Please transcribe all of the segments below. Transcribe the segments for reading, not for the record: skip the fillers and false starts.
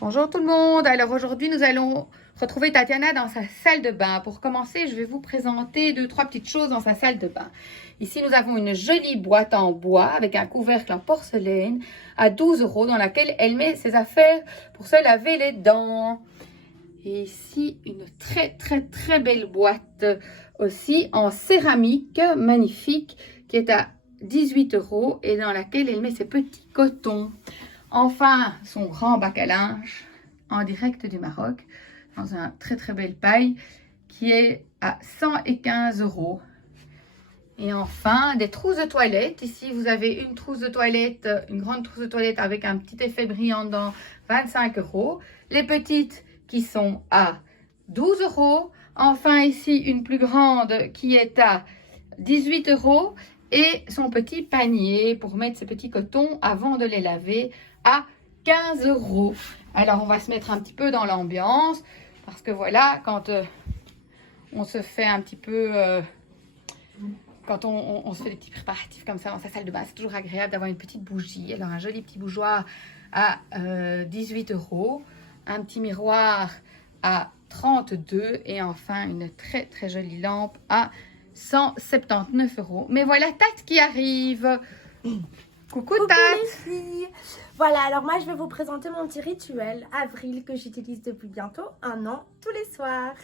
Bonjour tout le monde. Alors aujourd'hui, nous allons retrouver Tatiana dans sa salle de bain. Pour commencer, je vais vous présenter trois petites choses dans sa salle de bain. Ici, nous avons une jolie boîte en bois avec un couvercle en porcelaine à 12 € dans laquelle elle met ses affaires pour se laver les dents. Et ici, une très belle boîte aussi en céramique magnifique qui est à 18 € et dans laquelle elle met ses petits cotons. Enfin, son grand bac à linge en direct du Maroc, dans un très belle paille qui est à 115 €. Et enfin, des trousses de toilette. Ici, vous avez une trousse de toilette, une grande trousse de toilette avec un petit effet brillant dans 25 €. Les petites qui sont à 12 €. Enfin, ici, une plus grande qui est à 18 €. Et son petit panier pour mettre ses petits cotons avant de les laver à 15 €. Alors, on va se mettre un petit peu dans l'ambiance parce que voilà, quand on se fait un petit peu... quand on se fait des petits préparatifs comme ça dans sa salle de bain, c'est toujours agréable d'avoir une petite bougie. Alors, un joli petit bougeoir à 18 €, un petit miroir à 32 et enfin une très jolie lampe à 179 €. Mais voilà Tat qui arrive. Coucou Tat. Les filles. Voilà, alors moi je vais vous présenter mon petit rituel Avril que j'utilise depuis bientôt 1 an tous les soirs.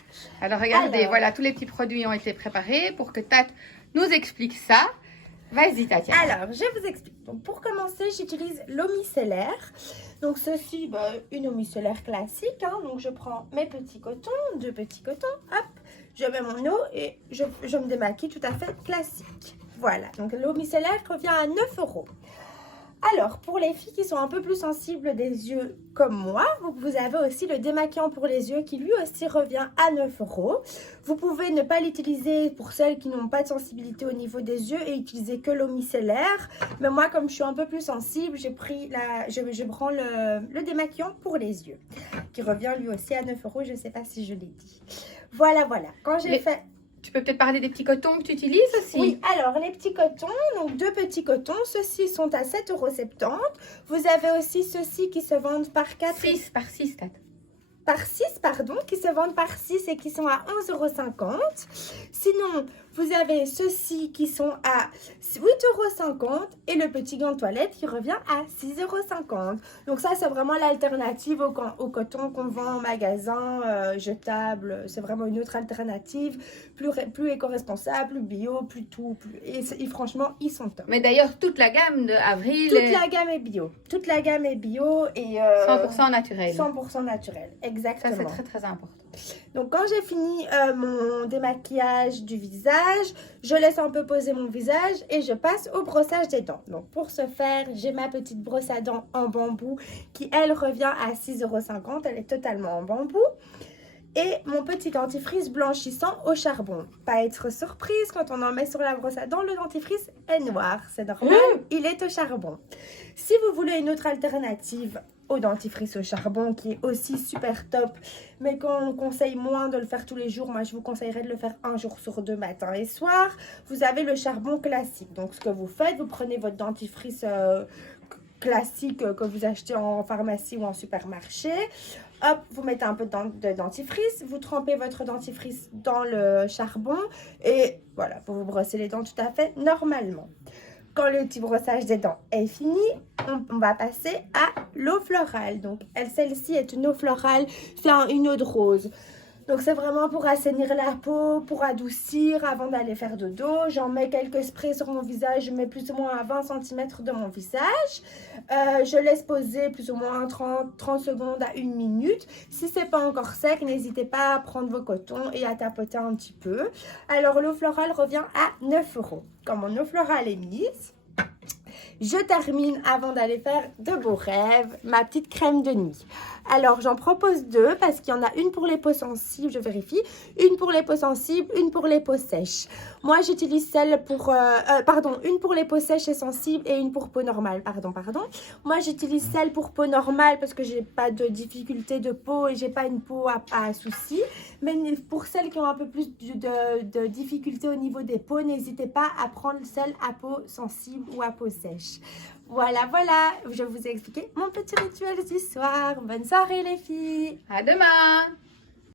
Alors regardez, voilà, tous les petits produits ont été préparés pour que Tat nous explique ça. Vas-y Tatiana. Alors, je vous explique. Donc, pour commencer, j'utilise l'eau micellaire. Donc, ceci, une eau micellaire classique. Donc, je prends mes petits cotons, 2 petits cotons. Hop, je mets mon eau et je me démaquille tout à fait classique. Voilà, donc l'eau micellaire revient à 9 €. Alors, pour les filles qui sont un peu plus sensibles des yeux comme moi, vous avez aussi le démaquillant pour les yeux qui lui aussi revient à 9 €. Vous pouvez ne pas l'utiliser pour celles qui n'ont pas de sensibilité au niveau des yeux et utiliser que l'eau micellaire. Mais moi, comme je suis un peu plus sensible, je prends le démaquillant pour les yeux qui revient lui aussi à 9 €. Je ne sais pas si je l'ai dit. Voilà. Quand j'ai fait... Tu peux peut-être parler des petits cotons que tu utilises aussi? Oui, alors les petits cotons, donc 2 petits cotons, ceux-ci sont à 7,70 €. Vous avez aussi ceux-ci qui se vendent par 4... 6 par 6, Tat. Par 6, pardon, qui se vendent par 6 et qui sont à 11,50 €. Sinon, vous avez ceux-ci qui sont à 8,50 € et le petit gant de toilette qui revient à 6,50 €. Donc ça, c'est vraiment l'alternative au coton qu'on vend en magasin, jetable. C'est vraiment une autre alternative, plus éco-responsable, plus bio, plus tout. Et franchement, ils sont top. Mais d'ailleurs, toute la gamme de Avril... La gamme est bio. Toute la gamme est bio et... 100% naturel. 100% naturel, exactement. Ça, c'est très important. Donc, quand j'ai fini mon démaquillage du visage, je laisse un peu poser mon visage et je passe au brossage des dents. Donc, pour ce faire, j'ai ma petite brosse à dents en bambou qui, elle, revient à 6,50 €. Elle est totalement en bambou. Et mon petit dentifrice blanchissant au charbon. Pas être surprise, quand on en met sur la brosse à dents, le dentifrice est noir. C'est normal, il est au charbon. Si vous voulez une autre alternative au dentifrice au charbon qui est aussi super top, mais qu'on conseille moins de le faire tous les jours, moi je vous conseillerais de le faire 1 jour sur 2, matin et soir. Vous avez le charbon classique. Donc ce que vous faites, vous prenez votre dentifrice classique que vous achetez en pharmacie ou en supermarché. Hop, vous mettez un peu de dentifrice, vous trempez votre dentifrice dans le charbon et voilà, vous vous brossez les dents tout à fait normalement. Quand le petit brossage des dents est fini, on va passer à l'eau florale. Donc, celle-ci est une eau florale, c'est une eau de rose. Donc, c'est vraiment pour assainir la peau, pour adoucir avant d'aller faire dodo. J'en mets quelques sprays sur mon visage, je mets plus ou moins à 20 cm de mon visage. Je laisse poser plus ou moins 30 secondes à 1 minute. Si c'est pas encore sec, n'hésitez pas à prendre vos cotons et à tapoter un petit peu. Alors, l'eau florale revient à 9 €. Quand mon eau florale est mise, je termine avant d'aller faire de beaux rêves, ma petite crème de nuit. Alors, j'en propose 2 parce qu'il y en a une pour les peaux sensibles, je vérifie. Une pour les peaux sensibles, une pour les peaux sèches. Moi, j'utilise celle pour... une pour les peaux sèches et sensibles et une pour peau normale. Pardon. Moi, j'utilise celle pour peau normale parce que j'ai pas de difficulté de peau et j'ai pas une peau à souci. Mais pour celles qui ont un peu plus de difficulté au niveau des peaux, n'hésitez pas à prendre celle à peau sensible ou à peau sèche. Voilà, voilà, je vous ai expliqué mon petit rituel du soir. Bonne soirée les filles. À demain!